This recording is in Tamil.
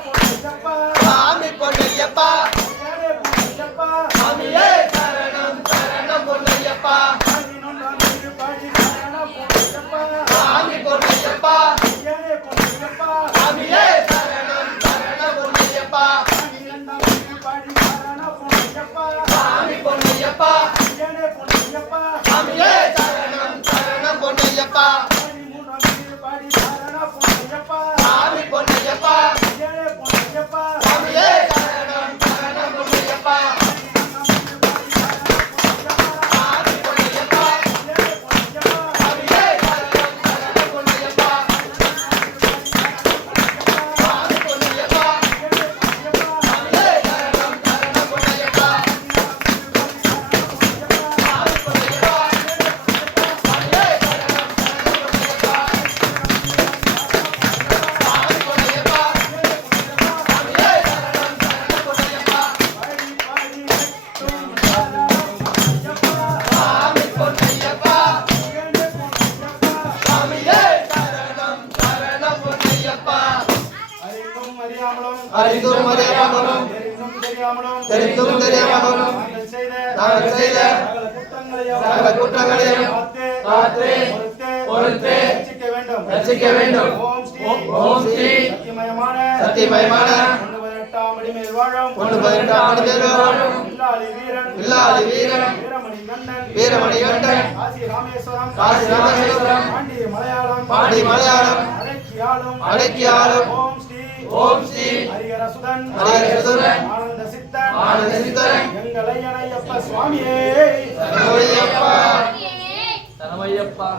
சாமி பொன்னையப்பா சாமியே சரணம் சரணம் பொன்னையப்பா சாமி பொன்னையப்பா சாமியே சரணம் சரணம் பொன்னையப்பா சாமி பொன்னையப்பா சாமியே சரணம் சரணம் பொன்னையப்பா சாமி பொன்னையப்பா சாமியே சரணம் சரணம் பொன்னையப்பா சாமி பொன்னையப்பா சாமியே சரணம் சரணம் பொன்னையப்பா சாமி பொன்னையப்பா சாமியே சரணம் சரணம் பொன்னையப்பா சாமி பொன்னையப்பா சாமியே சரணம் சரணம் பொன்னையப்பா அறிந்தும் அறியாமலும் தெரிந்தும் தெரியாமலும் நாங்கள் செய்த சகல குற்றங்களையும் காத்து பொறுத்து ரட்சிக்க வேண்டும். ஓம் ஸ்ரீ சத்தியமயமான 18 அடி மேல் வாழும் வில்லாளி வீரன் வீரமணி கண்டன் காசி ராமேஸ்வரம் பாண்டி மலையாளம் அடக்கியாளும் ஓம் ஸ்ரீ ஹரிஹரசுதன் ஆனந்த சித்தன் எங்கள் ஐயனையப்ப சுவாமியே சரணமையப்பா